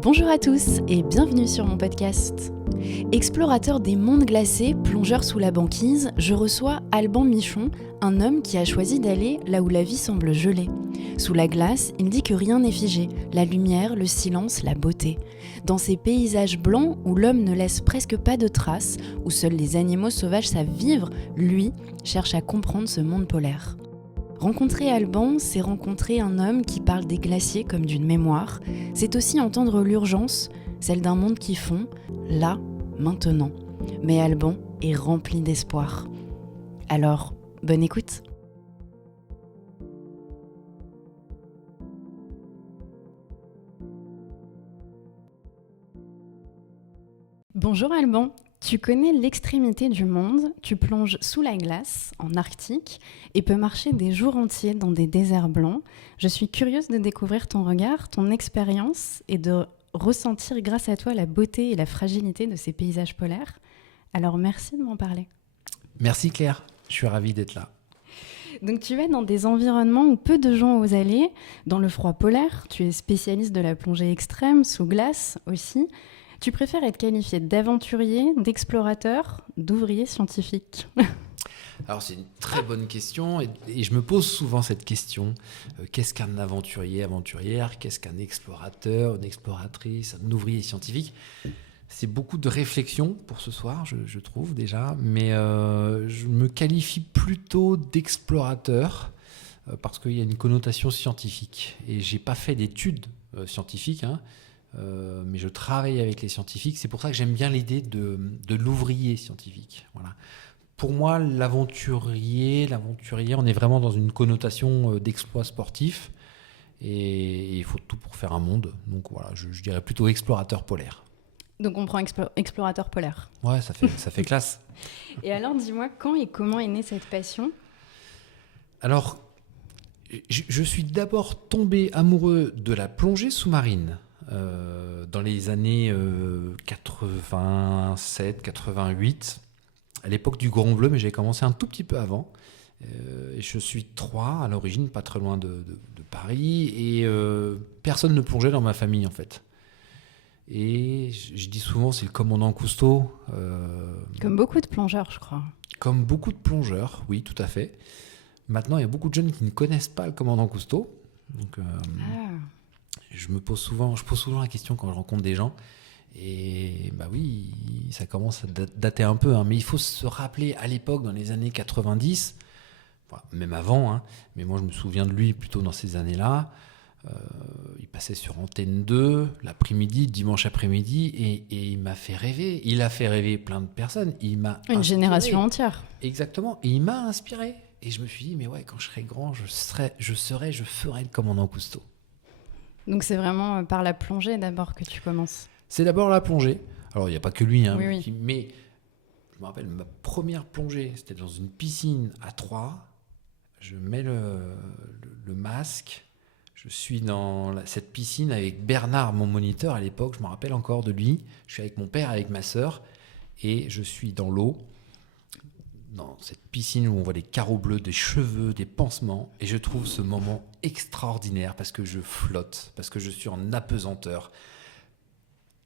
Bonjour à tous et bienvenue sur mon podcast. Explorateur des mondes glacés, plongeur sous la banquise, je reçois Alban Michon, un homme qui a choisi d'aller là où la vie semble gelée. Sous la glace, il dit que rien n'est figé, la lumière, le silence, la beauté. Dans ces paysages blancs où l'homme ne laisse presque pas de traces, où seuls les animaux sauvages savent vivre, lui cherche à comprendre ce monde polaire. Rencontrer Alban, c'est rencontrer un homme qui parle des glaciers comme d'une mémoire. C'est aussi entendre l'urgence, celle d'un monde qui fond, là, maintenant. Mais Alban est rempli d'espoir. Alors, bonne écoute. Bonjour Alban. Tu connais l'extrémité du monde, tu plonges sous la glace, en Arctique, et peux marcher des jours entiers dans des déserts blancs. Je suis curieuse de découvrir ton regard, ton expérience, et de ressentir grâce à toi la beauté et la fragilité de ces paysages polaires. Alors merci de m'en parler. Merci Claire, je suis ravi d'être là. Donc tu vas dans des environnements où peu de gens osent aller, dans le froid polaire, tu es spécialiste de la plongée extrême, sous glace aussi. Tu préfères être qualifié d'aventurier, d'explorateur, d'ouvrier scientifique? Alors c'est une très bonne question et je me pose souvent cette question. Qu'est-ce qu'un aventurier, aventurière? Qu'est-ce qu'un explorateur, une exploratrice, un ouvrier scientifique? C'est beaucoup de réflexion pour ce soir, je trouve déjà, mais je me qualifie plutôt d'explorateur parce qu'il y a une connotation scientifique et j'ai pas fait d'études scientifiques, mais je travaille avec les scientifiques. C'est pour ça que j'aime bien l'idée de l'ouvrier scientifique. Voilà. Pour moi, l'aventurier, on est vraiment dans une connotation d'exploit sportif et il faut tout pour faire un monde. Donc voilà, je dirais plutôt explorateur polaire. Donc on prend explorateur polaire. Ouais, ça fait classe. Et alors dis-moi, quand et comment est née cette passion? Alors, je suis d'abord tombé amoureux de la plongée sous-marine. Dans les années 87, 88, à l'époque du Grand Bleu, mais j'ai commencé un tout petit peu avant. Et je suis de Troyes, à l'origine, pas très loin de Paris, et personne ne plongeait dans ma famille, en fait. Et je dis souvent, c'est le commandant Cousteau. Comme beaucoup de plongeurs, je crois. Comme beaucoup de plongeurs, oui, tout à fait. Maintenant, il y a beaucoup de jeunes qui ne connaissent pas le commandant Cousteau. Donc, je pose souvent la question quand je rencontre des gens. Et bah oui, ça commence à dater un peu. Mais il faut se rappeler, à l'époque, dans les années 90, enfin, même avant, mais moi je me souviens de lui plutôt dans ces années-là. Il passait sur Antenne 2 l'après-midi, dimanche après-midi, et il m'a fait rêver. Il a fait rêver plein de personnes. Une génération entière. Exactement. Et il m'a inspiré. Et je me suis dit, mais ouais, quand je serai grand, je ferai le commandant Cousteau. Donc c'est vraiment par la plongée d'abord que tu commences. C'est d'abord la plongée. Alors il n'y a pas que lui, oui. Mais je me rappelle ma première plongée, c'était dans une piscine à Troyes. Je mets le masque. Je suis dans cette piscine avec Bernard, mon moniteur à l'époque. Je me rappelle encore de lui. Je suis avec mon père, avec ma sœur, et je suis dans l'eau, dans cette piscine où on voit des carreaux bleus, des cheveux, des pansements. Et je trouve ce moment extraordinaire parce que je flotte, parce que je suis en apesanteur.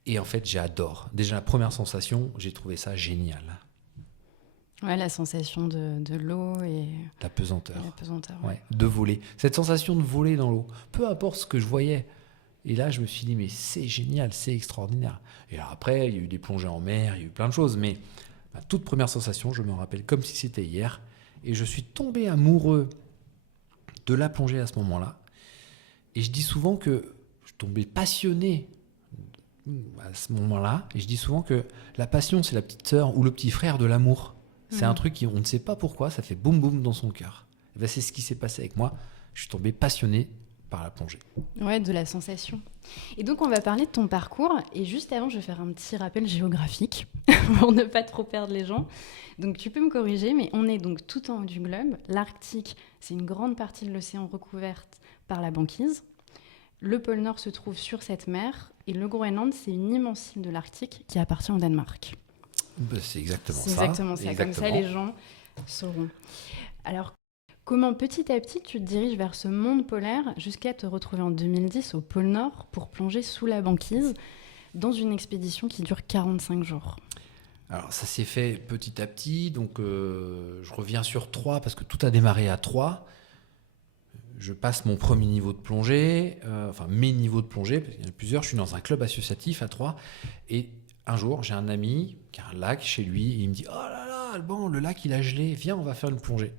Et en fait, j'adore. Déjà, la première sensation, j'ai trouvé ça génial. Ouais, la sensation de l'eau et l'apesanteur. Ouais. De voler. Cette sensation de voler dans l'eau, peu importe ce que je voyais. Et là, je me suis dit, mais c'est génial, c'est extraordinaire. Et alors après, il y a eu des plongées en mer, il y a eu plein de choses. Mais ma toute première sensation, je me rappelle comme si c'était hier. Et je suis tombé amoureux de la plongée à ce moment-là. Et je dis souvent que je suis tombé passionné à ce moment-là. Et je dis souvent que la passion, c'est la petite sœur ou le petit frère de l'amour. C'est un truc on ne sait pas pourquoi, ça fait boum boum dans son cœur. Et ben, c'est ce qui s'est passé avec moi. Je suis tombé passionné par la plongée. Ouais, de la sensation. Et donc, on va parler de ton parcours. Et juste avant, je vais faire un petit rappel géographique pour ne pas trop perdre les gens. Donc, tu peux me corriger, mais on est donc tout en haut du globe. L'Arctique, c'est une grande partie de l'océan recouverte par la banquise. Le pôle Nord se trouve sur cette mer. Et le Groenland, c'est une immense île de l'Arctique qui appartient au Danemark. C'est exactement ça. C'est exactement ça. Comme ça, les gens sauront. Alors, Comment petit à petit tu te diriges vers ce monde polaire jusqu'à te retrouver en 2010 au pôle Nord pour plonger sous la banquise dans une expédition qui dure 45 jours? Alors ça s'est fait petit à petit, donc je reviens sur Troyes parce que tout a démarré à Troyes. Je passe mon premier niveau de plongée, enfin mes niveaux de plongée, parce qu'il y en a plusieurs. Je suis dans un club associatif à Troyes et un jour j'ai un ami qui a un lac chez lui et il me dit « Oh là là, Alban, le lac il a gelé, viens on va faire une plongée ».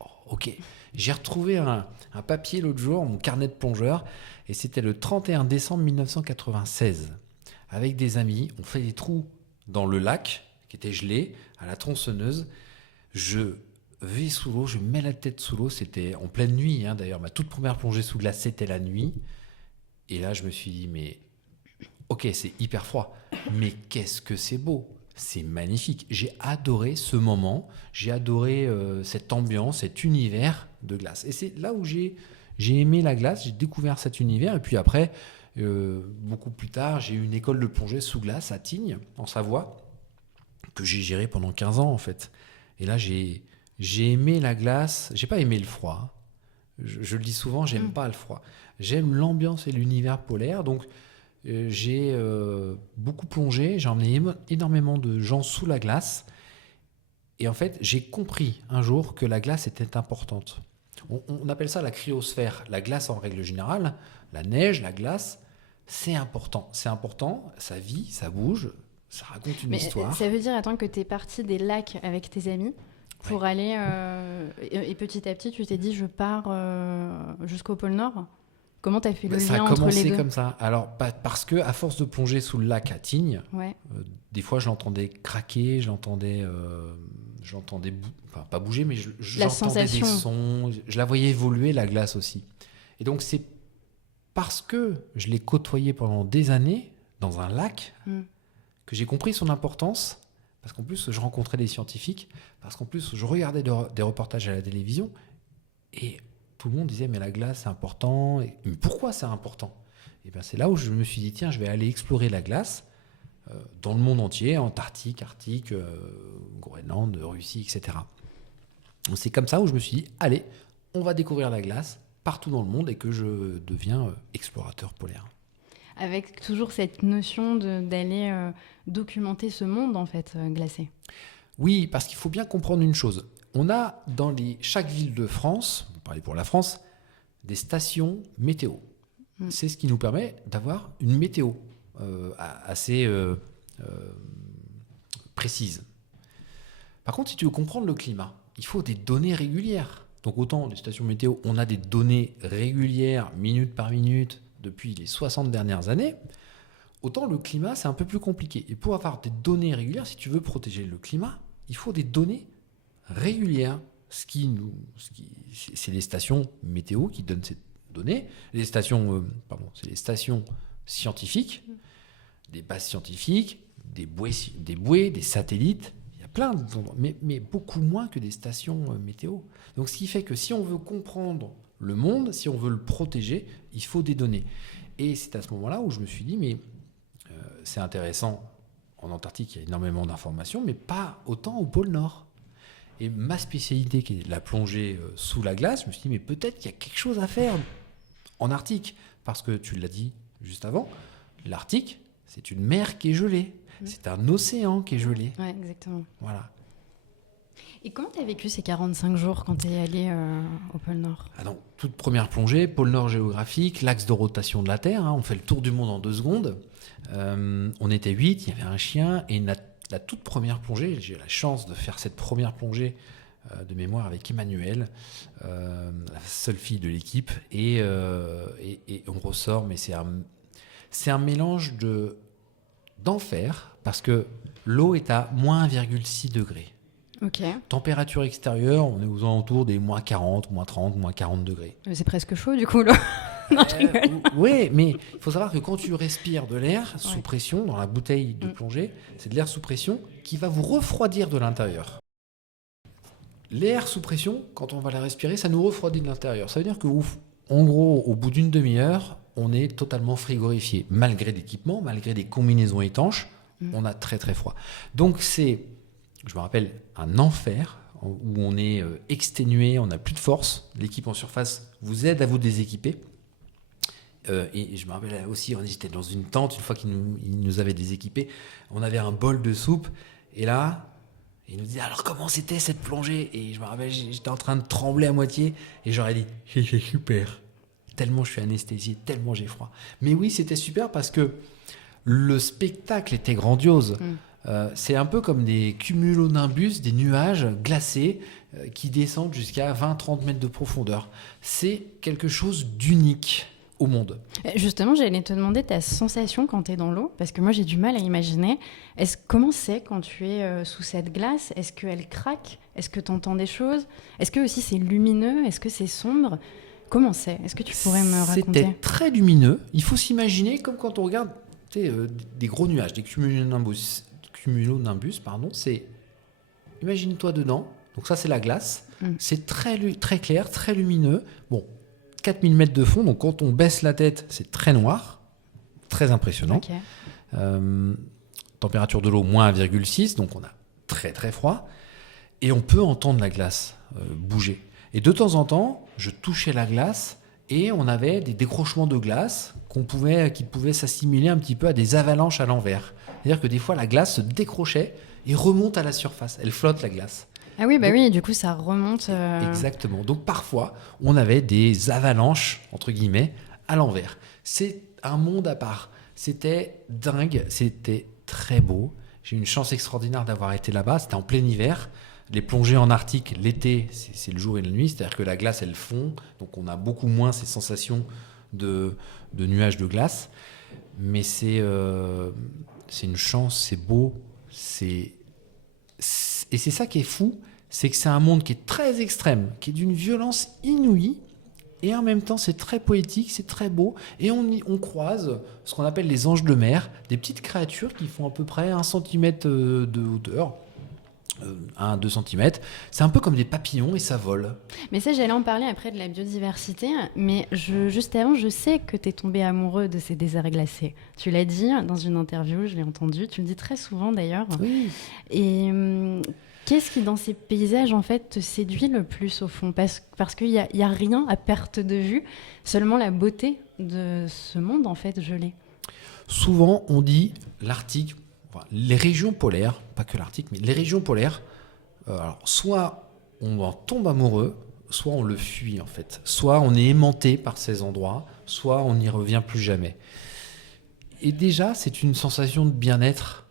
Oh, ok, j'ai retrouvé un papier l'autre jour, mon carnet de plongeur, et c'était le 31 décembre 1996. Avec des amis, on fait des trous dans le lac qui était gelé à la tronçonneuse. Je vais sous l'eau, je mets la tête sous l'eau. C'était en pleine nuit, hein, d'ailleurs. Ma toute première plongée sous glace, c'était la nuit. Et là, je me suis dit, mais ok, c'est hyper froid, mais qu'est-ce que c'est beau! C'est magnifique. J'ai adoré ce moment. J'ai adoré cette ambiance, cet univers de glace. Et c'est là où j'ai aimé la glace. J'ai découvert cet univers. Et puis après, beaucoup plus tard, j'ai eu une école de plongée sous glace à Tignes, en Savoie, que j'ai gérée pendant 15 ans, en fait. Et là, j'ai aimé la glace. J'ai pas aimé le froid. Je le dis souvent, j'aime pas le froid. J'aime l'ambiance et l'univers polaire. Donc, j'ai beaucoup plongé. J'ai emmené énormément de gens sous la glace. Et en fait, j'ai compris un jour que la glace était importante. On appelle ça la cryosphère. La glace en règle générale, la neige, la glace, c'est important. C'est important, ça vit, ça bouge, ça raconte une histoire. Ça veut dire, attends, que tu es parti des lacs avec tes amis pour aller... et petit à petit, tu t'es dit, je pars jusqu'au pôle Nord. Comment tu as fait le lien entre les deux? Ça a commencé comme ça. Alors, parce que à force de plonger sous le lac à Tignes, des fois, je l'entendais craquer, je l'entendais pas bouger, mais j'entendais des sons. Je la voyais évoluer, la glace aussi. Et donc, c'est parce que je l'ai côtoyé pendant des années dans un lac que j'ai compris son importance. Parce qu'en plus, je rencontrais des scientifiques. Parce qu'en plus, je regardais des reportages à la télévision. Et tout le monde disait, mais la glace, c'est important. Mais pourquoi c'est important? Et bien, c'est là où je me suis dit, tiens, je vais aller explorer la glace dans le monde entier, Antarctique, Arctique, Groenland, Russie, etc. Donc, c'est comme ça où je me suis dit, allez, on va découvrir la glace partout dans le monde et que je deviens explorateur polaire. Avec toujours cette notion d'aller documenter ce monde, en fait, glacé. Oui, parce qu'il faut bien comprendre une chose. On a dans chaque ville de France, on va parler pour la France, des stations météo. C'est ce qui nous permet d'avoir une météo assez précise. Par contre, si tu veux comprendre le climat, il faut des données régulières. Donc autant les stations météo, on a des données régulières, minute par minute, depuis les 60 dernières années, autant le climat, c'est un peu plus compliqué. Et pour avoir des données régulières, si tu veux protéger le climat, il faut des données régulières. C'est les stations météo qui donnent ces données. C'est les stations scientifiques, des bases scientifiques, des bouées, des satellites. Il y a plein d'endroits, mais beaucoup moins que des stations météo. Donc ce qui fait que si on veut comprendre le monde, si on veut le protéger, il faut des données. Et c'est à ce moment-là où je me suis dit, mais c'est intéressant, en Antarctique, il y a énormément d'informations, mais pas autant au pôle Nord. Et ma spécialité, qui est la plongée sous la glace, je me suis dit, mais peut-être qu'il y a quelque chose à faire en Arctique. Parce que tu l'as dit juste avant, l'Arctique, c'est une mer qui est gelée. C'est un océan qui est gelé. Oui, exactement. Voilà. Et comment tu as vécu ces 45 jours quand tu es allé au pôle Nord? Donc, toute première plongée, pôle Nord géographique, l'axe de rotation de la Terre. On fait le tour du monde en 2 secondes. On était 8, il y avait un chien. Et la toute première plongée, j'ai eu la chance de faire cette première plongée de mémoire avec Emmanuel, la seule fille de l'équipe. Et on ressort, mais c'est un mélange d'enfer, parce que l'eau est à moins 1,6 degrés. Okay. Température extérieure, on est aux alentours des moins 40, moins 30, moins 40 degrés. C'est presque chaud du coup là. Non, je rigole. Oui, mais il faut savoir que quand tu respires de l'air sous pression dans la bouteille de plongée, c'est de l'air sous pression qui va vous refroidir de l'intérieur. L'air sous pression, quand on va la respirer, ça nous refroidit de l'intérieur. Ça veut dire que, en gros, au bout d'une demi-heure, on est totalement frigorifié. Malgré l'équipement, malgré des combinaisons étanches, on a très très froid. Donc c'est, je me rappelle, un enfer où on est exténué, on n'a plus de force. L'équipe en surface vous aide à vous déséquiper. Et je me rappelle aussi, on était dans une tente, une fois qu'ils nous avaient déséquipés, on avait un bol de soupe, et là, il nous dit alors comment c'était cette plongée? Et je me rappelle, j'étais en train de trembler à moitié, et j'aurais dit c'est super, tellement je suis anesthésié, tellement j'ai froid. Mais oui, c'était super parce que le spectacle était grandiose. C'est un peu comme des cumulonimbus, des nuages glacés qui descendent jusqu'à 20-30 mètres de profondeur. C'est quelque chose d'unique au monde. Justement, j'allais te demander ta sensation quand tu es dans l'eau, parce que moi j'ai du mal à imaginer. Comment c'est quand tu es sous cette glace? Est-ce qu'elle craque? Est-ce que tu entends des choses? Est-ce que aussi c'est lumineux? Est-ce que c'est sombre? Comment c'est? Est-ce que tu pourrais me raconter? C'était très lumineux. Il faut s'imaginer comme quand on regarde des gros nuages, des cumulonimbus. Imagine-toi dedans. Donc ça, c'est la glace. C'est très clair, très lumineux. Bon, 4000 mètres de fond, donc quand on baisse la tête, c'est très noir, très impressionnant. Okay. Température de l'eau, moins 1,6, donc on a très très froid. Et on peut entendre la glace bouger. Et de temps en temps, je touchais la glace et on avait des décrochements de glace qui pouvaient s'assimiler un petit peu à des avalanches à l'envers. C'est-à-dire que des fois, la glace se décrochait et remonte à la surface. Elle flotte, la glace. Ah oui, oui, du coup, ça remonte. Exactement. Donc, parfois, on avait des avalanches, entre guillemets, à l'envers. C'est un monde à part. C'était dingue. C'était très beau. J'ai eu une chance extraordinaire d'avoir été là-bas. C'était en plein hiver. Les plongées en Arctique, l'été, c'est le jour et la nuit. C'est-à-dire que la glace, elle fond. Donc, on a beaucoup moins ces sensations de nuages de glace. Mais c'est une chance, c'est beau. Et c'est ça qui est fou, c'est que c'est un monde qui est très extrême, qui est d'une violence inouïe, et en même temps c'est très poétique, c'est très beau, et on croise ce qu'on appelle les anges de mer, des petites créatures qui font à peu près 1 cm de hauteur, 1-2 cm. C'est un peu comme des papillons et ça vole. Mais ça, j'allais en parler après de la biodiversité, mais juste avant, je sais que tu es tombé amoureux de ces déserts glacés. Tu l'as dit dans une interview, je l'ai entendu, tu le dis très souvent d'ailleurs. Oui. Et qu'est-ce qui, dans ces paysages, en fait, te séduit le plus au fond? Parce qu'il y a rien à perte de vue, seulement la beauté de ce monde, en fait, gelé. Souvent, on dit l'Arctique, les régions polaires, pas que l'Arctique, mais les régions polaires, alors soit on en tombe amoureux, soit on le fuit en fait. Soit on est aimanté par ces endroits, soit on n'y revient plus jamais. Et déjà, c'est une sensation de bien-être.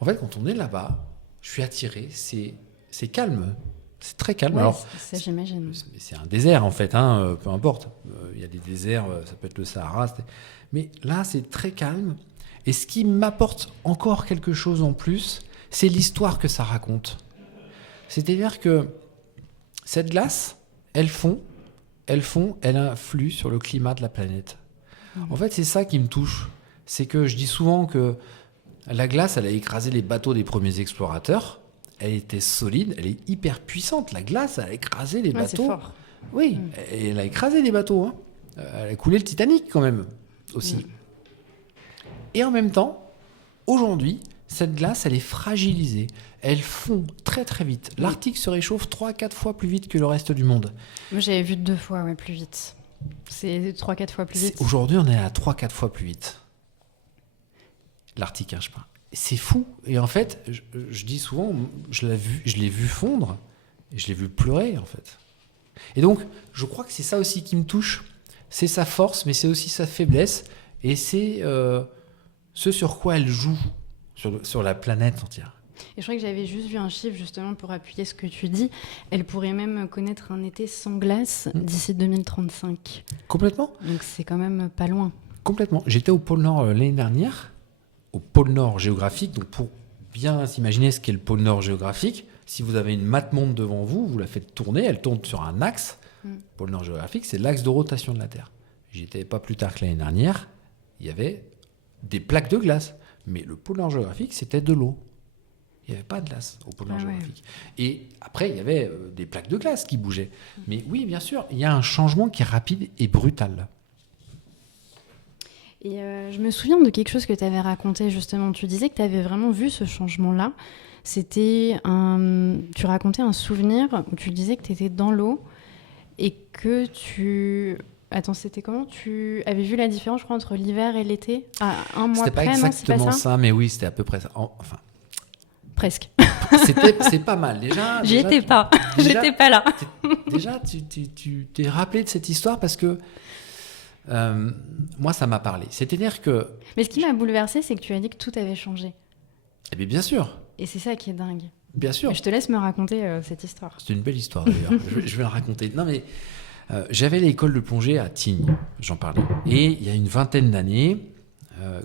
En fait, quand on est là-bas, je suis attiré, c'est calme. C'est très calme. Ouais, alors, ça, j'imagine. C'est un désert en fait, peu importe. Il y a des déserts, ça peut être le Sahara. Mais là, c'est très calme. Et ce qui m'apporte encore quelque chose en plus, c'est l'histoire que ça raconte. C'est-à-dire que cette glace, elle influe sur le climat de la planète. En fait, c'est ça qui me touche. C'est que je dis souvent que la glace, elle a écrasé les bateaux des premiers explorateurs. Elle était solide, elle est hyper puissante. La glace, elle a écrasé les bateaux. C'est fort. Oui, elle a écrasé des bateaux. Hein. Elle a coulé le Titanic quand même, aussi. Et en même temps, aujourd'hui, cette glace, elle est fragilisée. Elle fond très très vite. L'Arctique se réchauffe 3-4 fois plus vite que le reste du monde. Moi, j'avais vu 2 fois plus vite. C'est 3-4 fois plus vite. Aujourd'hui, on est à 3-4 fois plus vite. L'Arctique, je parle. C'est fou. Et en fait, je dis souvent, je l'ai vu fondre et je l'ai vu pleurer, en fait. Et donc, je crois que c'est ça aussi qui me touche. C'est sa force, mais c'est aussi sa faiblesse. Et c'est ce sur quoi elle joue sur la planète entière. Et je crois que j'avais juste vu un chiffre justement pour appuyer ce que tu dis. Elle pourrait même connaître un été sans glace d'ici 2035. Complètement. Donc c'est quand même pas loin. Complètement. J'étais au pôle Nord l'année dernière, au pôle Nord géographique. Donc pour bien s'imaginer ce qu'est le pôle Nord géographique, si vous avez une map-monde devant vous, vous la faites tourner, elle tourne sur un axe. Pôle Nord géographique, c'est l'axe de rotation de la Terre. J'y étais pas plus tard que l'année dernière. Il y avait des plaques de glace. Mais le pôle Nord géographique, c'était de l'eau. Il n'y avait pas de glace au pôle Nord géographique. Et après, il y avait des plaques de glace qui bougeaient. Mais oui, bien sûr, il y a un changement qui est rapide et brutal. Et je me souviens de quelque chose que tu avais raconté justement. Tu disais que tu avais vraiment vu ce changement-là. Tu racontais un souvenir où tu disais que tu étais dans l'eau et que tu... Attends, c'était comment? Tu avais vu la différence, je crois, entre l'hiver et l'été à un mois près, non? C'était pas exactement ça, mais oui, c'était à peu près ça. Enfin, presque. c'est pas mal. Déjà, J'y étais pas. J'étais pas là. Déjà, tu t'es rappelé de cette histoire parce que moi, ça m'a parlé. C'est-à-dire que... Mais ce qui m'a bouleversée, c'est que tu as dit que tout avait changé. Eh bien sûr. Et c'est ça qui est dingue. Bien sûr. Mais je te laisse me raconter cette histoire. C'est une belle histoire d'ailleurs. je vais la raconter. Non mais j'avais l'école de plongée à Tignes, j'en parlais. Et il y a une vingtaine d'années,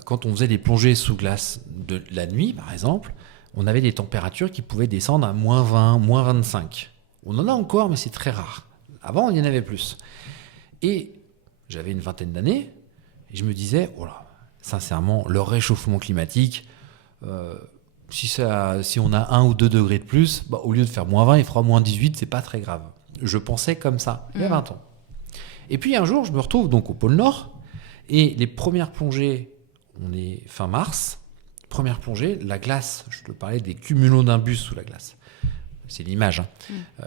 quand on faisait des plongées sous glace de la nuit, par exemple, on avait des températures qui pouvaient descendre à moins 20, moins 25. On en a encore, mais c'est très rare. Avant, il y en avait plus. Et j'avais une vingtaine d'années, et je me disais, oh là, sincèrement, le réchauffement climatique, si on a 1 ou 2 degrés de plus, au lieu de faire moins 20, il fera moins 18, c'est pas très grave. Je pensais comme ça, il y a 20 ans. Et puis un jour, je me retrouve donc au pôle Nord, et les premières plongées, on est fin mars, première plongée, la glace, je te parlais des cumulonimbus sous la glace. C'est l'image.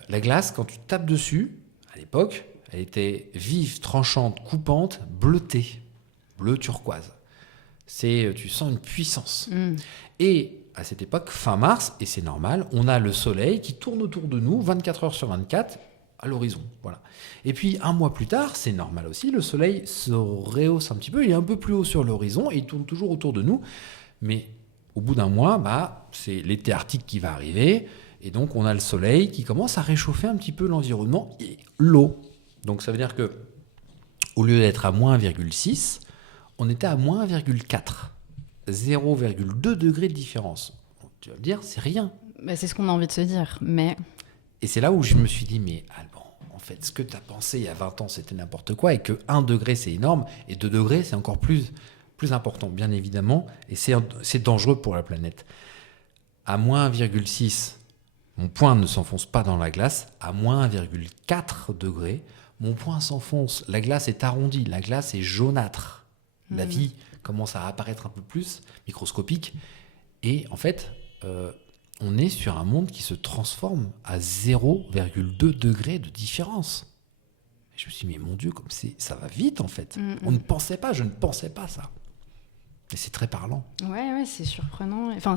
La glace, quand tu tapes dessus, à l'époque, elle était vive, tranchante, coupante, bleutée, bleu turquoise. Tu sens une puissance. Et à cette époque, fin mars, et c'est normal, on a le soleil qui tourne autour de nous 24 heures sur 24 à l'horizon. Voilà. Et puis un mois plus tard, c'est normal aussi, le soleil se rehausse un petit peu, il est un peu plus haut sur l'horizon et il tourne toujours autour de nous. Mais au bout d'un mois, c'est l'été arctique qui va arriver, et donc on a le soleil qui commence à réchauffer un petit peu l'environnement et l'eau. Donc ça veut dire que au lieu d'être à moins 1,6, on était à moins 1,4. 0,2 degrés de différence. Tu vas me dire, c'est rien. C'est ce qu'on a envie de se dire, mais... Et c'est là où je me suis dit, mais Alban, en fait, ce que tu as pensé il y a 20 ans, c'était n'importe quoi, et que 1 degré, c'est énorme, et 2 degrés, c'est encore plus important, bien évidemment, et c'est dangereux pour la planète. À moins 1,6, mon poing ne s'enfonce pas dans la glace. À moins 1,4 degrés, mon poing s'enfonce. La glace est arrondie, la glace est jaunâtre. La vie commence à apparaître un peu plus microscopique. Et en fait, on est sur un monde qui se transforme à 0,2 degrés de différence. Et je me suis dit, mais mon Dieu, comme ça va vite en fait. Je ne pensais pas ça. Et c'est très parlant. Ouais, c'est surprenant. Enfin,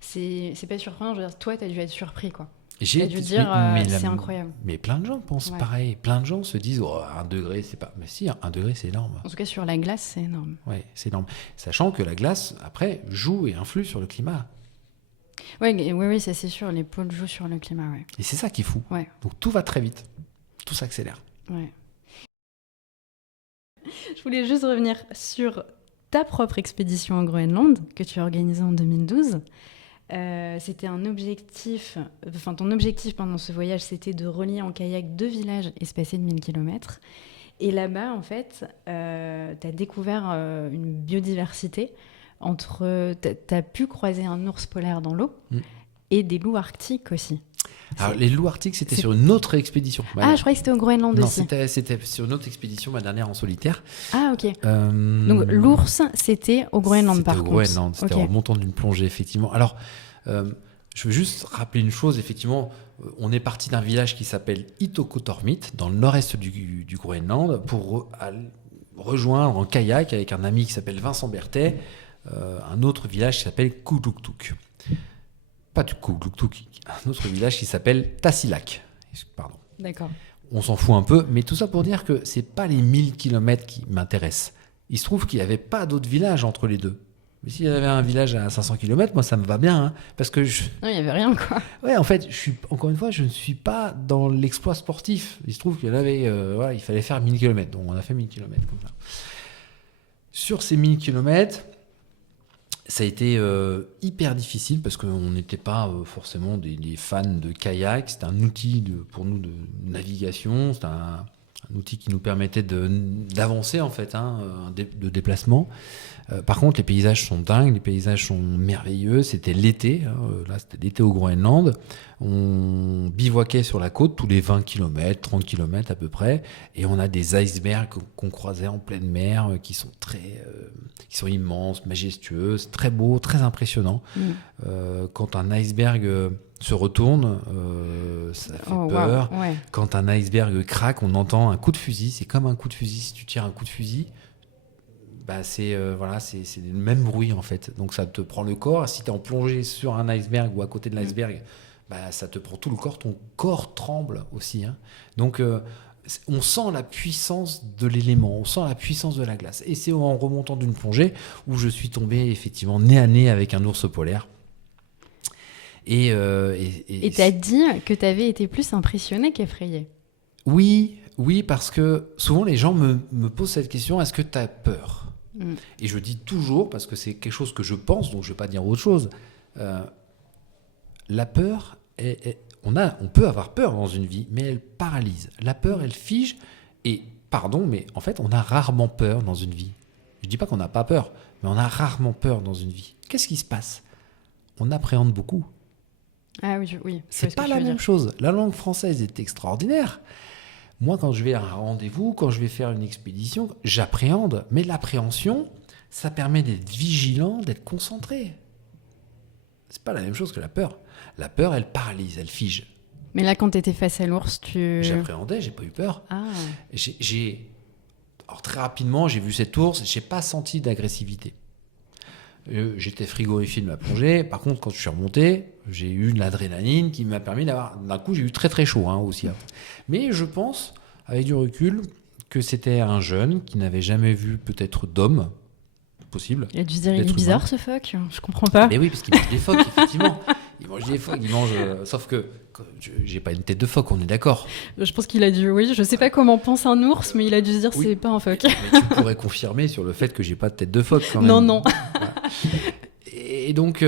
c'est pas surprenant, je veux dire, toi, t'as dû être surpris, quoi. J'ai dû dire, c'est incroyable. Mais plein de gens pensent pareil. Plein de gens se disent, 1 degré, c'est pas... Mais si, 1 degré, c'est énorme. En tout cas, sur la glace, c'est énorme. Ouais, c'est énorme. Sachant que la glace, après, joue et influe sur le climat. Oui, ça c'est sûr. Les pôles jouent sur le climat, ouais. Et c'est ça qui est fou. Ouais. Donc tout va très vite. Tout s'accélère. Ouais. Je voulais juste revenir sur ta propre expédition en Groenland que tu as organisée en 2012. C'était un objectif, ton objectif pendant ce voyage, c'était de relier en kayak 2 villages espacés de 1000 km. Et là-bas, en fait, tu as découvert une biodiversité. Tu as pu croiser un ours polaire dans l'eau et des loups arctiques aussi. Alors, les loups arctiques, c'était sur une autre expédition. Ah, je croyais que c'était au Groenland aussi. Non, c'était sur une autre expédition, ma dernière en solitaire. Ah, ok. Donc, l'ours, c'était au Groenland, par contre. C'était au Groenland, c'était en remontant d'une plongée, effectivement. Alors, je veux juste rappeler une chose, effectivement, on est parti d'un village qui s'appelle Itokotormit, dans le nord-est du Groenland, pour rejoindre en kayak avec un ami qui s'appelle Vincent Berthet, un autre village qui s'appelle Kugluktuk. Pas du Kugluktuk, un autre village qui s'appelle Tassilak. Pardon. D'accord. On s'en fout un peu, mais tout ça pour dire que c'est pas les 1000 km qui m'intéressent. Il se trouve qu'il n'y avait pas d'autres villages entre les deux. Mais s'il y avait un village à 500 km, moi ça me va bien, parce que non, il n'y avait rien, quoi. Ouais, en fait, encore une fois, je ne suis pas dans l'exploit sportif. Il se trouve qu'il y avait, il fallait faire 1000 km, donc on a fait 1000 km comme ça. Sur ces 1000 km, ça a été hyper difficile parce qu'on n'était pas forcément des fans de kayak. C'était un outil pour nous de navigation. C'était un un outil qui nous permettait d'avancer en fait, de déplacement. Par contre, les paysages sont dingues, les paysages sont merveilleux. C'était l'été, là c'était l'été au Groenland. On bivouaquait sur la côte tous les 20 km, 30 km à peu près, et on a des icebergs qu'on croisait en pleine mer, qui sont immenses, majestueux, très beau, très impressionnant. Quand un iceberg se retourne, ça fait peur. Wow, ouais. Quand un iceberg craque, on entend un coup de fusil. C'est comme un coup de fusil. Si tu tires un coup de fusil, c'est le même bruit en fait. Donc ça te prend le corps. Si tu es en plongée sur un iceberg ou à côté de l'iceberg, ça te prend tout le corps. Ton corps tremble aussi. Donc on sent la puissance de l'élément, on sent la puissance de la glace. Et c'est en remontant d'une plongée où je suis tombé effectivement nez à nez avec un ours polaire. Et t'as dit que t'avais été plus impressionné qu'effrayé. Oui, parce que souvent les gens me posent cette question, est-ce que tu as peur ? Et je dis toujours, parce que c'est quelque chose que je pense, donc je ne vais pas dire autre chose, la peur, on peut avoir peur dans une vie, mais elle paralyse. La peur, elle fige, et pardon, mais en fait, on a rarement peur dans une vie. Je ne dis pas qu'on n'a pas peur, mais on a rarement peur dans une vie. Qu'est-ce qui se passe ? On appréhende beaucoup. Ah oui. C'est pas la même chose. La langue française est extraordinaire. Moi, quand je vais à un rendez-vous, quand je vais faire une expédition, j'appréhende. Mais l'appréhension, ça permet d'être vigilant, d'être concentré. C'est pas la même chose que la peur. La peur, elle paralyse, elle fige. Mais là, quand tu étais face à l'ours, J'appréhendais, j'ai pas eu peur. Ah. Alors, très rapidement, j'ai vu cet ours, j'ai pas senti d'agressivité. J'étais frigorifié de ma plongée. Par contre, quand je suis remonté, j'ai eu de l'adrénaline qui m'a permis d'avoir... D'un coup, j'ai eu très très chaud aussi. Mais je pense, avec du recul, que c'était un jeune qui n'avait jamais vu peut-être d'homme possible. Il a dû se dire, il est bizarre ce phoque, je comprends pas. Mais oui, parce qu'il mange des phoques, effectivement. Il mange des phoques, sauf que j'ai pas une tête de phoque, on est d'accord. Je pense qu'il a dû, je sais pas comment pense un ours, mais il a dû se dire, c'est pas un phoque. Mais tu pourrais confirmer sur le fait que j'ai pas de tête de phoque quand même. Non. Voilà. Et donc,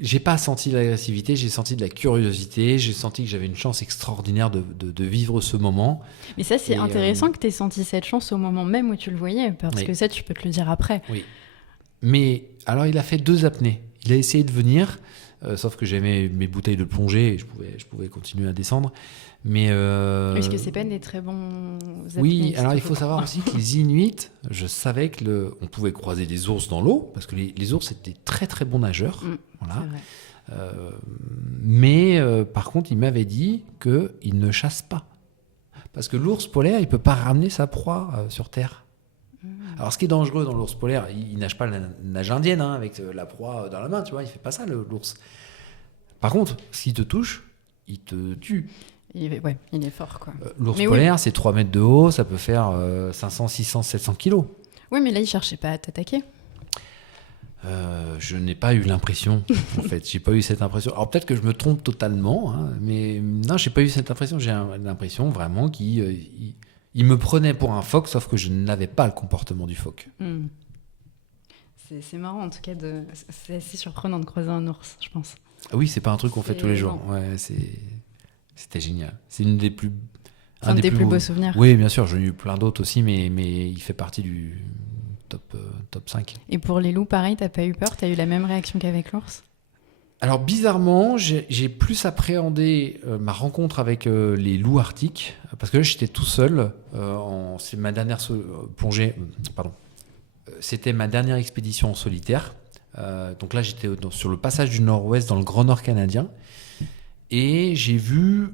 j'ai pas senti de l'agressivité, j'ai senti de la curiosité, j'ai senti que j'avais une chance extraordinaire de vivre ce moment. Mais ça, c'est intéressant que tu aies senti cette chance au moment même où tu le voyais, parce que ça, tu peux te le dire après. Oui. Mais alors, il a fait 2 apnées. Il a essayé de venir, sauf que j'avais mes bouteilles de plongée et je pouvais continuer à descendre. Mais est-ce que c'est pas des très bons apnées? Oui, alors il faut savoir aussi que les Inuits, je savais on pouvait croiser des ours dans l'eau, parce que les ours étaient très très bons nageurs. Voilà. C'est vrai. Mais par contre, il m'avait dit qu'il ne chasse pas. Parce que l'ours polaire, il ne peut pas ramener sa proie sur Terre. Alors, ce qui est dangereux dans l'ours polaire, il nage pas la nage indienne avec la proie dans la main, tu vois, il fait pas ça, l'ours. Par contre, s'il te touche, il te tue. Il est fort, quoi. L'ours polaire, c'est 3 mètres de haut, ça peut faire 500, 600, 700 kilos. Oui, mais là, il cherchait pas à t'attaquer. Je n'ai pas eu l'impression, en fait. J'ai pas eu cette impression. Alors, peut-être que je me trompe totalement, mais non, j'ai pas eu cette impression. J'ai l'impression vraiment qu'il me prenait pour un phoque, sauf que je n'avais pas le comportement du phoque. C'est marrant, en tout cas, c'est assez surprenant de croiser un ours, je pense. Oui, c'est pas un truc qu'on fait tous les jours. Ouais, c'était génial. C'est un des plus beaux souvenirs. Oui, bien sûr, j'en ai eu plein d'autres aussi, mais il fait partie du top 5. Et pour les loups, pareil, t'as pas eu peur? T'as eu la même réaction qu'avec l'ours? Alors, bizarrement, j'ai plus appréhendé ma rencontre avec les loups arctiques, parce que là, j'étais tout seul. C'est ma dernière plongée... Pardon. C'était ma dernière expédition en solitaire. Donc là, j'étais sur le passage du Nord-Ouest, dans le Grand Nord canadien. Et j'ai vu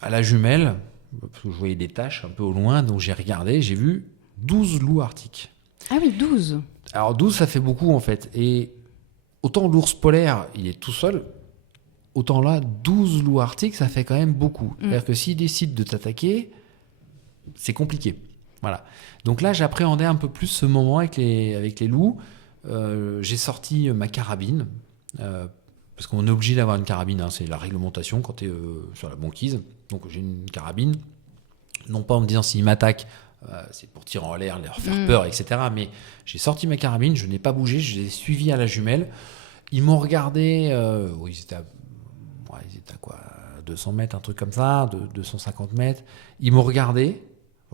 à la jumelle, parce que je voyais des taches un peu au loin, donc j'ai regardé, j'ai vu 12 loups arctiques. Ah oui, 12. Alors 12, ça fait beaucoup en fait. Et autant l'ours polaire, il est tout seul, autant là, 12 loups arctiques, ça fait quand même beaucoup. C'est-à-dire que s'il décide de t'attaquer, c'est compliqué. Voilà. Donc là, j'appréhendais un peu plus ce moment avec les loups. J'ai sorti ma carabine, parce qu'on est obligé d'avoir une carabine, c'est la réglementation quand tu es sur la banquise. Donc j'ai une carabine, non pas en me disant s'ils m'attaquent, c'est pour tirer en l'air, leur faire peur, etc. Mais j'ai sorti ma carabine, je n'ai pas bougé, je les ai suivis à la jumelle. Ils m'ont regardé, ils étaient à quoi, 200 mètres, un truc comme ça, 250 mètres. Ils m'ont regardé,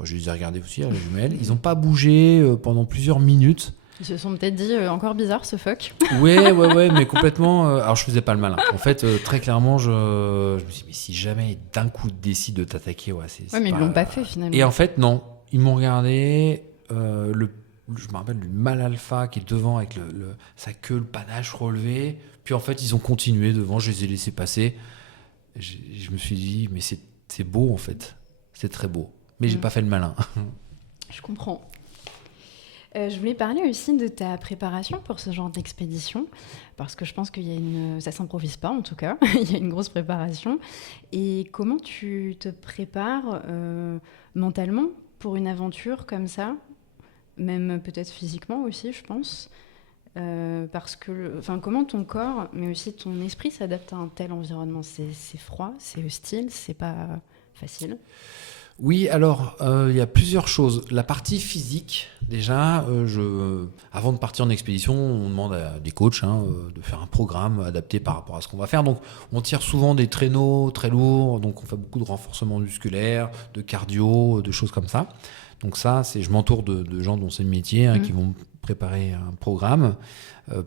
Je les ai regardés aussi, les jumelles. Ils n'ont pas bougé pendant plusieurs minutes. Ils se sont peut-être dit encore bizarre ce phoque. Ouais, mais complètement. Alors je faisais pas le malin. En fait, très clairement, je me suis dit, mais si jamais d'un coup ils décident de t'attaquer, mais ils l'ont pas fait finalement. Et en fait, non. Ils m'ont regardé. Je me rappelle du mâle alpha qui est devant avec sa queue, le panache relevé. Puis en fait, ils ont continué devant. Je les ai laissés passer. Je me suis dit, mais c'est beau en fait. C'est très beau. Mais j'ai pas fait le malin. Je comprends. Je voulais parler aussi de ta préparation pour ce genre d'expédition, parce que je pense qu'il y a ça s'improvise pas en tout cas, il y a une grosse préparation. Et comment tu te prépares mentalement pour une aventure comme ça, même peut-être physiquement aussi, je pense, parce que, comment ton corps, mais aussi ton esprit s'adapte à un tel environnement. C'est froid, c'est hostile, c'est pas facile. Oui, alors, il y a plusieurs choses. La partie physique, déjà, avant de partir en expédition, on demande à des coachs de faire un programme adapté par rapport à ce qu'on va faire. Donc, on tire souvent des traîneaux très lourds, donc on fait beaucoup de renforcement musculaire, de cardio, de choses comme ça. Donc ça, je m'entoure de gens dont c'est le métier, qui vont préparer un programme.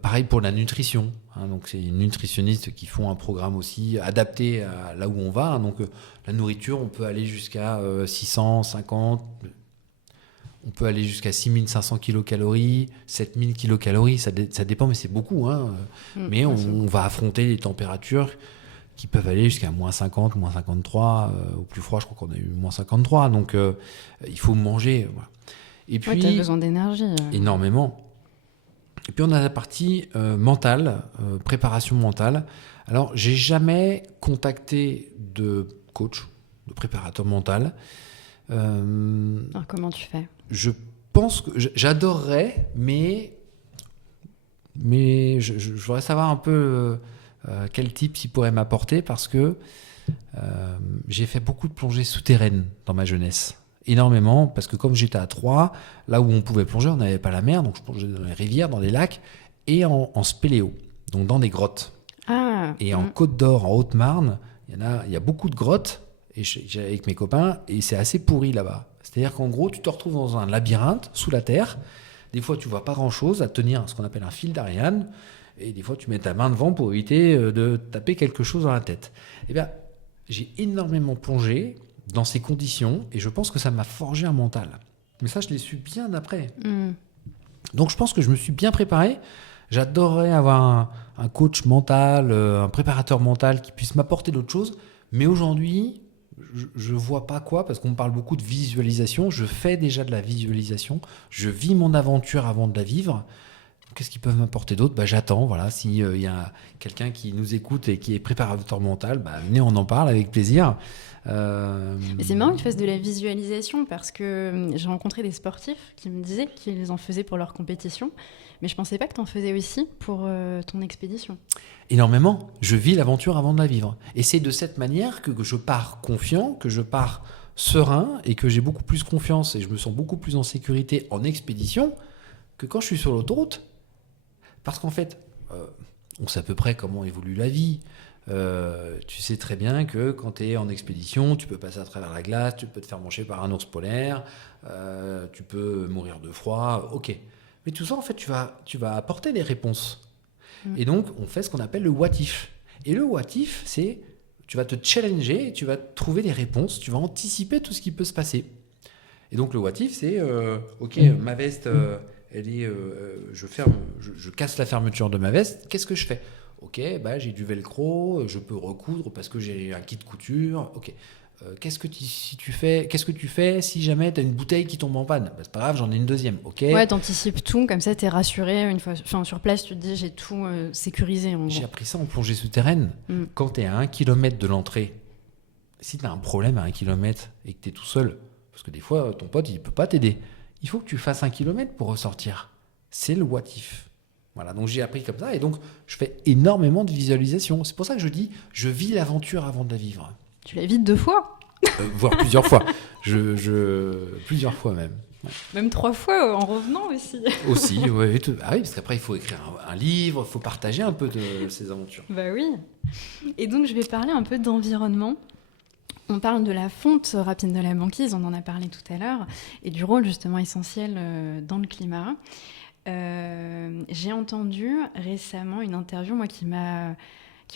Pareil pour la nutrition. Donc c'est les nutritionnistes qui font un programme aussi adapté à là où on va. Donc la nourriture, on peut aller jusqu'à 650, on peut aller jusqu'à 6500 kilocalories, 7000 kilocalories, ça dépend, mais c'est beaucoup. Mais on va affronter des températures qui peuvent aller jusqu'à moins 50, moins 53. Au plus froid, je crois qu'on a eu moins 53. Donc il faut manger. Voilà. Et puis, tu as besoin d'énergie. Énormément. Et puis on a la partie mentale, préparation mentale. Alors j'ai jamais contacté de coach, de préparateur mental. Alors comment tu fais ? Je pense que j'adorerais, mais je voudrais savoir un peu quel type il pourrait m'apporter, parce que j'ai fait beaucoup de plongées souterraines dans ma jeunesse. Énormément, parce que comme j'étais à Troyes, là où on pouvait plonger, on n'avait pas la mer, donc je plongeais dans les rivières, dans les lacs, et en spéléo, donc dans des grottes. Et en Côte d'Or, en Haute-Marne, il y a beaucoup de grottes, et j'allais avec mes copains, et c'est assez pourri là-bas. C'est-à-dire qu'en gros, tu te retrouves dans un labyrinthe sous la terre. Des fois, tu vois pas grand-chose, à tenir ce qu'on appelle un fil d'Ariane, et des fois, tu mets ta main devant pour éviter de taper quelque chose dans la tête. Eh bien, j'ai énormément plongé dans ces conditions, et je pense que ça m'a forgé un mental. Mais ça, je l'ai su bien après. Donc je pense que je me suis bien préparé. J'adorerais avoir un coach mental, un préparateur mental qui puisse m'apporter d'autres choses. Mais aujourd'hui, je vois pas quoi, parce qu'on me parle beaucoup de visualisation. Je fais déjà de la visualisation. Je vis mon aventure avant de la vivre. Qu'est-ce qu'ils peuvent m'apporter d'autre ? J'attends. Voilà, s'il y a quelqu'un qui nous écoute et qui est préparateur mental, venez, on en parle avec plaisir. Mais c'est marrant que tu fasses de la visualisation, parce que j'ai rencontré des sportifs qui me disaient qu'ils en faisaient pour leur compétition, mais je pensais pas que tu en faisais aussi pour ton expédition. Énormément. Je vis l'aventure avant de la vivre. Et c'est de cette manière que je pars confiant, que je pars serein, et que j'ai beaucoup plus confiance et je me sens beaucoup plus en sécurité en expédition que quand je suis sur l'autoroute. Parce qu'en fait, on sait à peu près comment évolue la vie. Tu sais très bien que quand tu es en expédition, tu peux passer à travers la glace, tu peux te faire manger par un ours polaire, tu peux mourir de froid, ok. Mais tout ça, en fait, tu vas apporter des réponses. Et donc, on fait ce qu'on appelle le what if. Et le what if, c'est tu vas te challenger, tu vas trouver des réponses, tu vas anticiper tout ce qui peut se passer. Et donc, le what if, c'est ok, ma veste, elle est, je casse la fermeture de ma veste, qu'est-ce que je fais ? Ok, j'ai du velcro, je peux recoudre parce que j'ai un kit de couture. Ok, qu'est-ce que tu fais si jamais tu as une bouteille qui tombe en panne ? C'est pas grave, j'en ai une deuxième. Ok. Ouais, t'anticipes tout, comme ça t'es rassuré une fois. Enfin, sur place, tu te dis j'ai tout sécurisé. En gros. J'ai appris ça en plongée souterraine. Quand tu es à 1 km de l'entrée, si tu as un problème à 1 km et que tu es tout seul, parce que des fois ton pote il peut pas t'aider, il faut que tu fasses 1 km pour ressortir. C'est le what if. Voilà, donc j'ai appris comme ça, et donc je fais énormément de visualisation. C'est pour ça que je dis, je vis l'aventure avant de la vivre. Tu la vis 2 fois voire plusieurs fois. Plusieurs fois même. Ouais. Même 3 fois en revenant aussi. Aussi, oui, parce qu'après il faut écrire un livre, il faut partager un peu de ces aventures. Oui. Et donc je vais parler un peu d'environnement. On parle de la fonte rapide de la banquise, on en a parlé tout à l'heure, et du rôle justement essentiel dans le climat. J'ai entendu récemment une interview, moi, qui m'a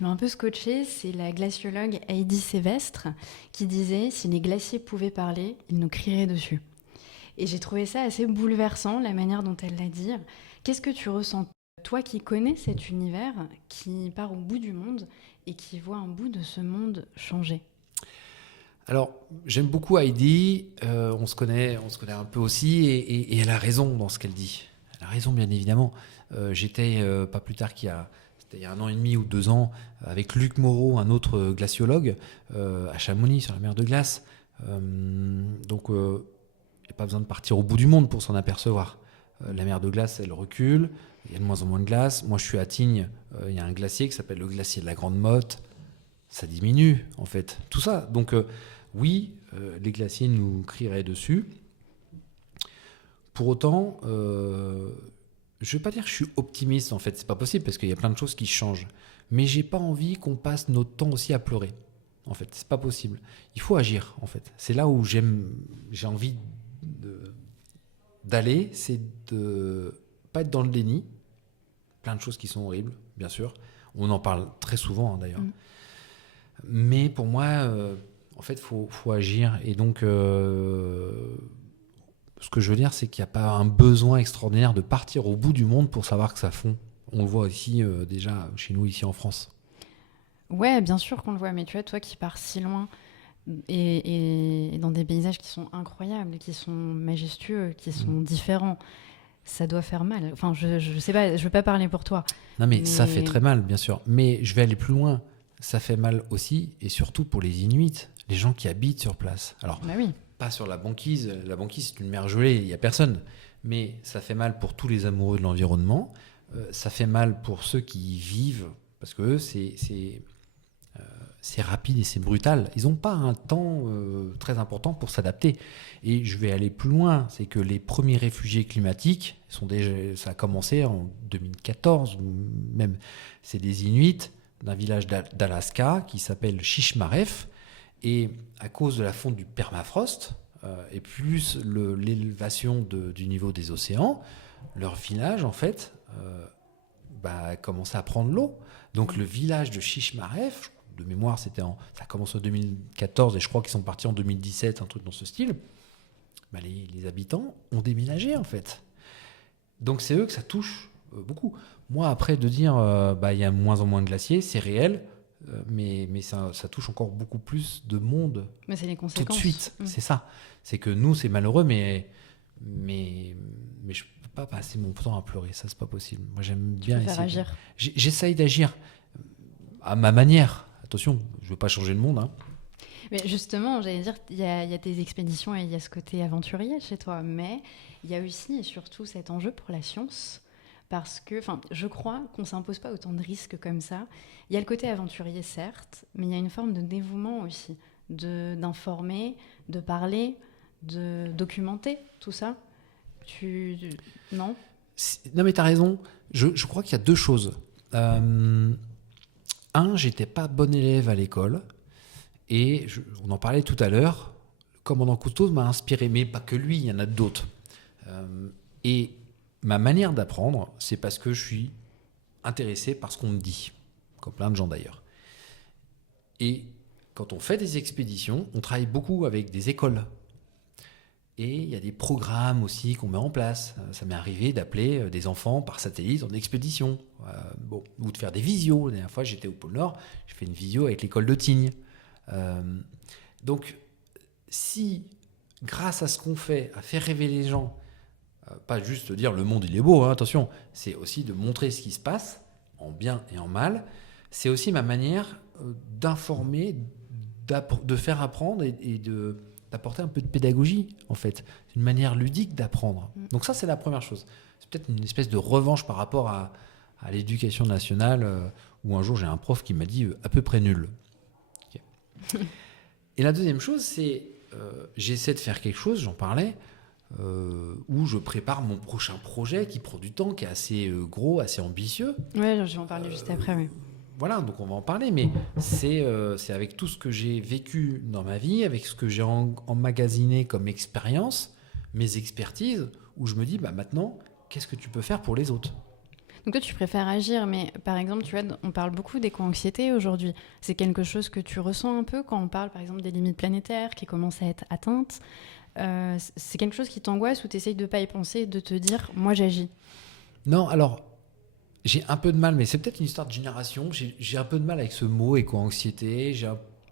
un peu scotchée, c'est la glaciologue Heidi Sévestre qui disait « Si les glaciers pouvaient parler, ils nous crieraient dessus ». Et j'ai trouvé ça assez bouleversant, la manière dont elle l'a dit. Qu'est-ce que tu ressens, toi qui connais cet univers, qui part au bout du monde et qui voit un bout de ce monde changer ? Alors, j'aime beaucoup Heidi, on se connaît un peu aussi, et elle a raison dans ce qu'elle dit. Elle a raison, bien évidemment. J'étais, pas plus tard c'était il y a 1 an et demi ou 2 ans, avec Luc Moreau, un autre glaciologue, à Chamonix, sur la mer de glace. Donc, il n'y a pas besoin de partir au bout du monde pour s'en apercevoir. La mer de glace, elle recule, il y a de moins en moins de glace. Moi, je suis à Tignes, il y a un glacier qui s'appelle le glacier de la Grande Motte. Ça diminue, en fait, tout ça. Donc, oui, les glaciers nous crieraient dessus. Pour autant, je ne vais pas dire que je suis optimiste, en fait. C'est pas possible, parce qu'il y a plein de choses qui changent. Mais j'ai pas envie qu'on passe notre temps aussi à pleurer. En fait, c'est pas possible. Il faut agir, en fait. C'est là où j'ai envie d'aller, c'est de pas être dans le déni. Plein de choses qui sont horribles, bien sûr. On en parle très souvent, hein, d'ailleurs. Mais pour moi, en fait, faut agir. Et donc, ce que je veux dire, c'est qu'il n'y a pas un besoin extraordinaire de partir au bout du monde pour savoir que ça fond. On le voit aussi déjà chez nous, ici en France. Ouais, bien sûr qu'on le voit. Mais tu vois, toi qui pars si loin et dans des paysages qui sont incroyables, qui sont majestueux, qui sont différents, ça doit faire mal. Enfin, je sais pas, je veux pas parler pour toi. Non, mais ça fait très mal, bien sûr. Mais je vais aller plus loin. Ça fait mal aussi, et surtout pour les Inuits, les gens qui habitent sur place. Alors, oui. Pas sur la banquise. La banquise, c'est une mer gelée, il n'y a personne. Mais ça fait mal pour tous les amoureux de l'environnement. Ça fait mal pour ceux qui y vivent, parce que eux, c'est rapide et c'est brutal. Ils n'ont pas un temps très important pour s'adapter. Et je vais aller plus loin, c'est que les premiers réfugiés climatiques, ça a commencé en 2014, même. C'est des Inuits d'un village d'Alaska qui s'appelle Shishmaref. Et à cause de la fonte du permafrost et plus l'élévation du niveau des océans, leur village, en fait, a commencé à prendre l'eau. Donc le village de Shishmaref, de mémoire, ça a commencé en 2014 et je crois qu'ils sont partis en 2017, un truc dans ce style. Les habitants ont déménagé, en fait. Donc c'est eux que ça touche beaucoup. Moi, après, de dire il y a de moins en moins de glaciers, c'est réel, mais ça touche encore beaucoup plus de monde. Mais c'est les conséquences. Tout de suite, c'est ça. C'est que nous, c'est malheureux, mais je peux pas passer mon temps à pleurer, ça, c'est pas possible. Moi, j'aime bien essayer. Agir. J'essaye d'agir à ma manière. Attention, je veux pas changer le monde, hein. Mais justement, j'allais dire, il y a tes expéditions et il y a ce côté aventurier chez toi, mais il y a aussi et surtout cet enjeu pour la science, parce que, je crois qu'on ne s'impose pas autant de risques comme ça. Il y a le côté aventurier, certes, mais il y a une forme de dévouement aussi, d'informer, de parler, de documenter tout ça. Non ? Non, mais tu as raison. Je crois qu'il y a 2 choses. J'étais pas bon élève à l'école. Et on en parlait tout à l'heure, commandant Cousteau m'a inspiré, mais pas que lui, il y en a d'autres. Et ma manière d'apprendre, c'est parce que je suis intéressé par ce qu'on me dit, comme plein de gens d'ailleurs. Et quand on fait des expéditions, on travaille beaucoup avec des écoles. Et il y a des programmes aussi qu'on met en place. Ça m'est arrivé d'appeler des enfants par satellite en expédition, ou de faire des visios. La dernière fois, j'étais au pôle Nord, j'ai fait une visio avec l'école de Tignes. Donc, si, grâce à ce qu'on fait, à faire rêver les gens, pas juste dire le monde il est beau, hein, attention, c'est aussi de montrer ce qui se passe, en bien et en mal, c'est aussi ma manière d'informer, de faire apprendre et d'apporter un peu de pédagogie, en fait. C'est une manière ludique d'apprendre. Donc ça, c'est la première chose. C'est peut-être une espèce de revanche par rapport à l'éducation nationale, où un jour j'ai un prof qui m'a dit à peu près nul. Et la deuxième chose, c'est j'essaie de faire quelque chose, j'en parlais, où je prépare mon prochain projet qui prend du temps, qui est assez gros, assez ambitieux. Ouais, je vais en parler juste après. Oui. voilà, donc on va en parler, mais c'est avec tout ce que j'ai vécu dans ma vie, avec ce que j'ai emmagasiné comme expérience, mes expertises, où je me dis, maintenant, qu'est-ce que tu peux faire pour les autres ? Donc toi, tu préfères agir, mais par exemple, tu vois, on parle beaucoup d'éco-anxiété aujourd'hui. C'est quelque chose que tu ressens un peu quand on parle, par exemple, des limites planétaires qui commencent à être atteintes. C'est quelque chose qui t'angoisse ou tu essayes de ne pas y penser et de te dire, moi, j'agis ? Non, alors, j'ai un peu de mal, mais c'est peut-être une histoire de génération. J'ai un peu de mal avec ce mot éco-anxiété.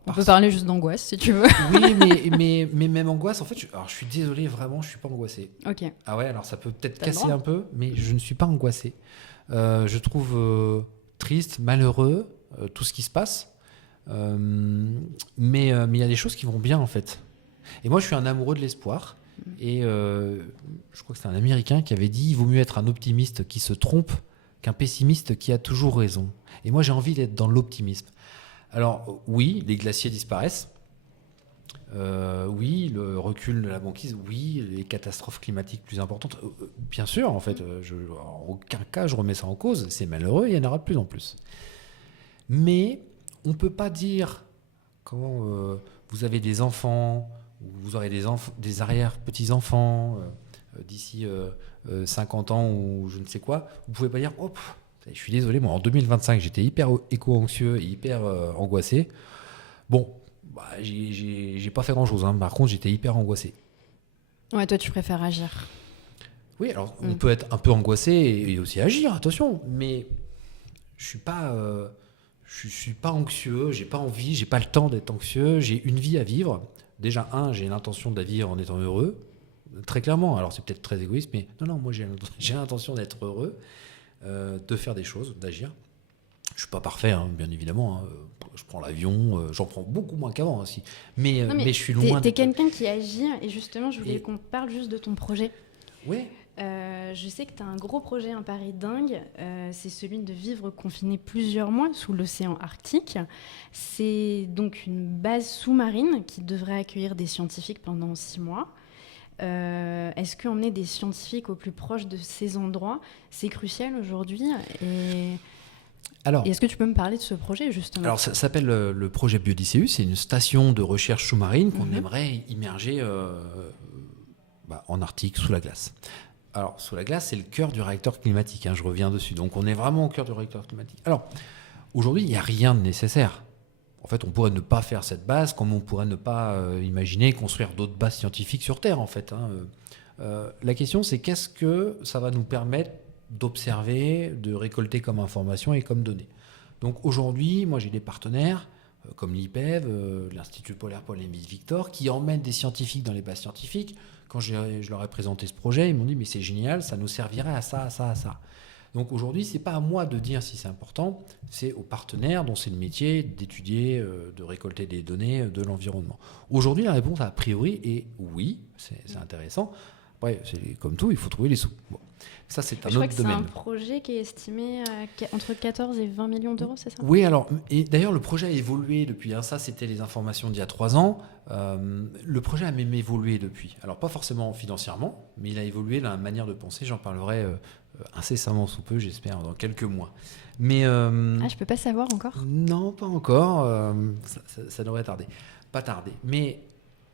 On peut parler juste d'angoisse, si tu veux. Oui, mais même angoisse, en fait, je suis désolé, vraiment, je ne suis pas angoissé. Ok. Ah ouais, alors ça peut peut-être casser un peu, mais je ne suis pas angoissé. Je trouve triste, malheureux, tout ce qui se passe. Mais il y a des choses qui vont bien, en fait. Et moi, je suis un amoureux de l'espoir. Et je crois que c'est un Américain qui avait dit « Il vaut mieux être un optimiste qui se trompe qu'un pessimiste qui a toujours raison. » Et moi, j'ai envie d'être dans l'optimisme. Alors, oui, les glaciers disparaissent. Oui, le recul de la banquise. Oui, les catastrophes climatiques plus importantes. Bien sûr, en fait, en aucun cas, je remets ça en cause. C'est malheureux, il y en aura de plus en plus. Mais on ne peut pas dire quand vous avez des enfants, ou vous aurez des arrière-petits-enfants d'ici 50 ans ou je ne sais quoi, vous ne pouvez pas dire « Oh, je suis désolé, moi en 2025, j'étais hyper éco-anxieux et hyper angoissé. Bon, j'ai pas fait grand-chose. Hein. Par contre, j'étais hyper angoissé. » Ouais, toi, tu préfères agir. Oui, alors on peut être un peu angoissé et aussi agir, attention. Mais je suis pas anxieux, j'ai pas envie, j'ai pas le temps d'être anxieux. J'ai une vie à vivre. Déjà, j'ai l'intention de la vivre en étant heureux. Très clairement. Alors, c'est peut-être très égoïste, mais non, moi, j'ai l'intention d'être heureux, de faire des choses, d'agir. Je suis pas parfait, hein, bien évidemment. Hein. Je prends l'avion, j'en prends beaucoup moins qu'avant aussi. Mais je suis loin. T'es quelqu'un qui agit, et justement, je voulais qu'on parle juste de ton projet. Oui. Je sais que tu as un gros projet, un pari dingue. C'est celui de vivre confiné plusieurs mois sous l'océan Arctique. C'est donc une base sous-marine qui devrait accueillir des scientifiques pendant 6 mois. Est-ce qu'emmener des scientifiques au plus proche de ces endroits, c'est crucial aujourd'hui et est-ce que tu peux me parler de ce projet, justement ? Alors, ça s'appelle le projet Biodicéus. C'est une station de recherche sous-marine qu'on aimerait immerger en Arctique, sous la glace. Alors, sous la glace, c'est le cœur du réacteur climatique. Hein, je reviens dessus. Donc, on est vraiment au cœur du réacteur climatique. Alors, aujourd'hui, il n'y a rien de nécessaire. En fait, on pourrait ne pas faire cette base, comme on pourrait ne pas imaginer construire d'autres bases scientifiques sur Terre, en fait. Hein. La question, c'est qu'est-ce que ça va nous permettre d'observer, de récolter comme information et comme données. Donc aujourd'hui, moi j'ai des partenaires comme l'IPEV, l'Institut Polaire Paul Émile Victor, qui emmènent des scientifiques dans les bases scientifiques. Quand je leur ai présenté ce projet, ils m'ont dit mais c'est génial, ça nous servirait à ça, à ça, à ça. Donc aujourd'hui, c'est pas à moi de dire si c'est important, c'est aux partenaires dont c'est le métier d'étudier, de récolter des données de l'environnement. Aujourd'hui, la réponse a priori est oui, c'est intéressant. Après, c'est comme tout, il faut trouver les sous. Bon. Ça, c'est un autre domaine. Je crois que c'est un projet qui est estimé entre 14 et 20 millions d'euros, c'est ça ? Oui, alors, et d'ailleurs, le projet a évolué depuis. Hein, ça, c'était les informations d'il y a 3 ans. Le projet a même évolué depuis. Alors, pas forcément financièrement, mais il a évolué dans la manière de penser. J'en parlerai incessamment sous peu, j'espère, dans quelques mois. Mais, je peux pas savoir encore ? Non, pas encore. Ça devrait tarder. Pas tarder. Mais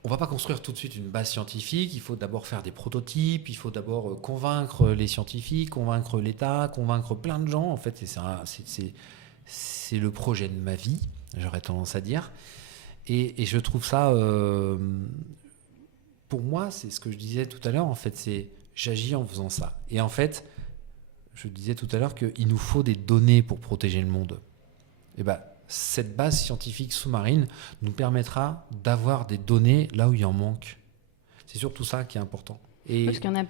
on ne va pas construire tout de suite une base scientifique. Il faut d'abord faire des prototypes. Il faut d'abord convaincre les scientifiques, convaincre l'État, convaincre plein de gens. En fait, c'est le projet de ma vie, j'aurais tendance à dire. Et je trouve ça... pour moi, c'est ce que je disais tout à l'heure. En fait, c'est j'agis en faisant ça. Et en fait, je disais tout à l'heure qu'il nous faut des données pour protéger le monde. Et bien, cette base scientifique sous-marine nous permettra d'avoir des données là où il en manque. C'est surtout ça qui est important. Et parce qu'il n'y en a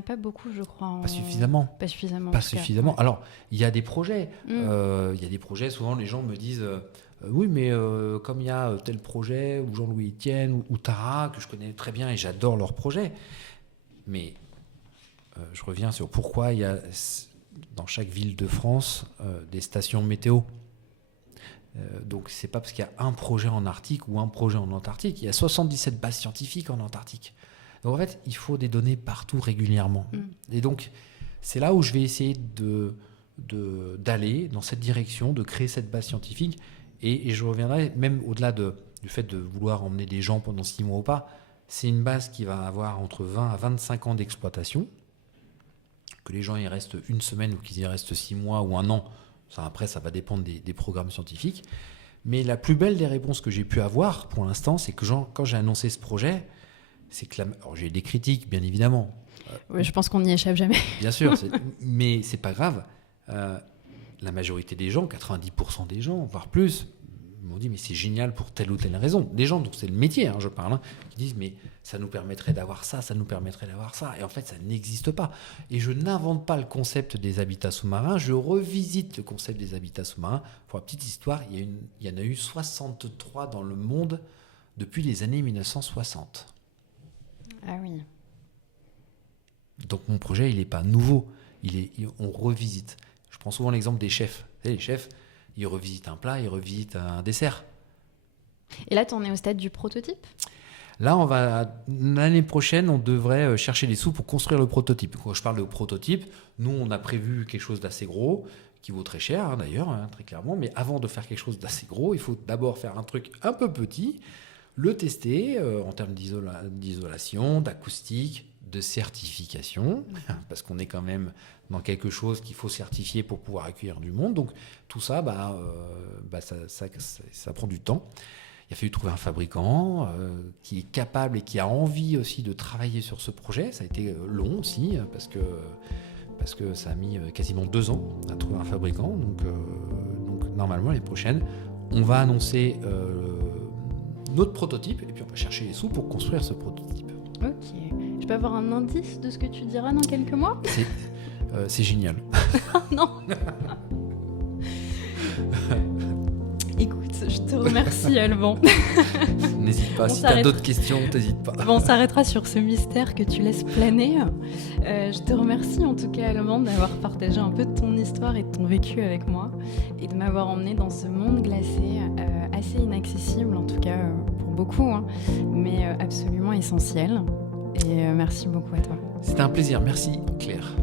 pas beaucoup, je crois. Pas suffisamment. Pas suffisamment. Pas suffisamment. Ouais. Alors, il y a des projets. Il y a des projets, souvent les gens me disent oui, mais comme il y a tel projet, ou Jean-Louis Etienne, ou Tara, que je connais très bien et j'adore leurs projets. Mais je reviens sur pourquoi il y a dans chaque ville de France des stations météo. Donc c'est pas parce qu'il y a un projet en Arctique ou un projet en Antarctique, il y a 77 bases scientifiques en Antarctique. Donc en fait, il faut des données partout régulièrement. Et donc c'est là où je vais essayer d'aller dans cette direction, de créer cette base scientifique. Et je reviendrai même au-delà du fait de vouloir emmener des gens pendant 6 mois ou pas. C'est une base qui va avoir entre 20 à 25 ans d'exploitation. Que les gens y restent une semaine ou qu'ils y restent 6 mois ou un an, après ça va dépendre des programmes scientifiques. Mais la plus belle des réponses que j'ai pu avoir pour l'instant, c'est que quand j'ai annoncé ce projet, c'est que alors j'ai des critiques bien évidemment. Oui, je pense qu'on n'y échappe jamais. Bien sûr, mais c'est pas grave. La majorité des gens, 90% des gens, voire plus, m'ont dit mais c'est génial pour telle ou telle raison. Des gens dont c'est le métier, je parle, qui disent mais ça nous permettrait d'avoir ça, ça nous permettrait d'avoir ça. Et en fait, ça n'existe pas. Et je n'invente pas le concept des habitats sous-marins, je revisite le concept des habitats sous-marins. Pour la petite histoire, il y en a eu 63 dans le monde depuis les années 1960. Ah oui. Donc mon projet, il n'est pas nouveau. On revisite. Je prends souvent l'exemple des chefs. Vous savez, les chefs, ils revisitent un plat, ils revisitent un dessert. Et là, tu en es au stade du prototype ? Là, l'année prochaine, on devrait chercher les sous pour construire le prototype. Quand je parle de prototype, nous, on a prévu quelque chose d'assez gros, qui vaut très cher d'ailleurs, très clairement. Mais avant de faire quelque chose d'assez gros, il faut d'abord faire un truc un peu petit, le tester en termes d'isolation, d'acoustique, de certification, parce qu'on est quand même dans quelque chose qu'il faut certifier pour pouvoir accueillir du monde. Donc tout ça, ça prend du temps. Il a fallu trouver un fabricant qui est capable et qui a envie aussi de travailler sur ce projet. Ça a été long aussi, parce que ça a mis quasiment 2 ans à trouver un fabricant. Donc normalement, l'année prochaine, on va annoncer notre prototype et puis on va chercher les sous pour construire ce prototype. Ok. Je peux avoir un indice de ce que tu diras dans quelques mois ? C'est génial. Non. Écoute, je te remercie, Alban. N'hésite pas, si tu as d'autres questions, n'hésite pas. On s'arrêtera sur ce mystère que tu laisses planer. Je te remercie en tout cas, Alban, d'avoir partagé un peu de ton histoire et de ton vécu avec moi et de m'avoir emmené dans ce monde glacé, assez inaccessible en tout cas pour beaucoup, mais absolument essentiel. Et merci beaucoup à toi. C'était un plaisir, merci Claire.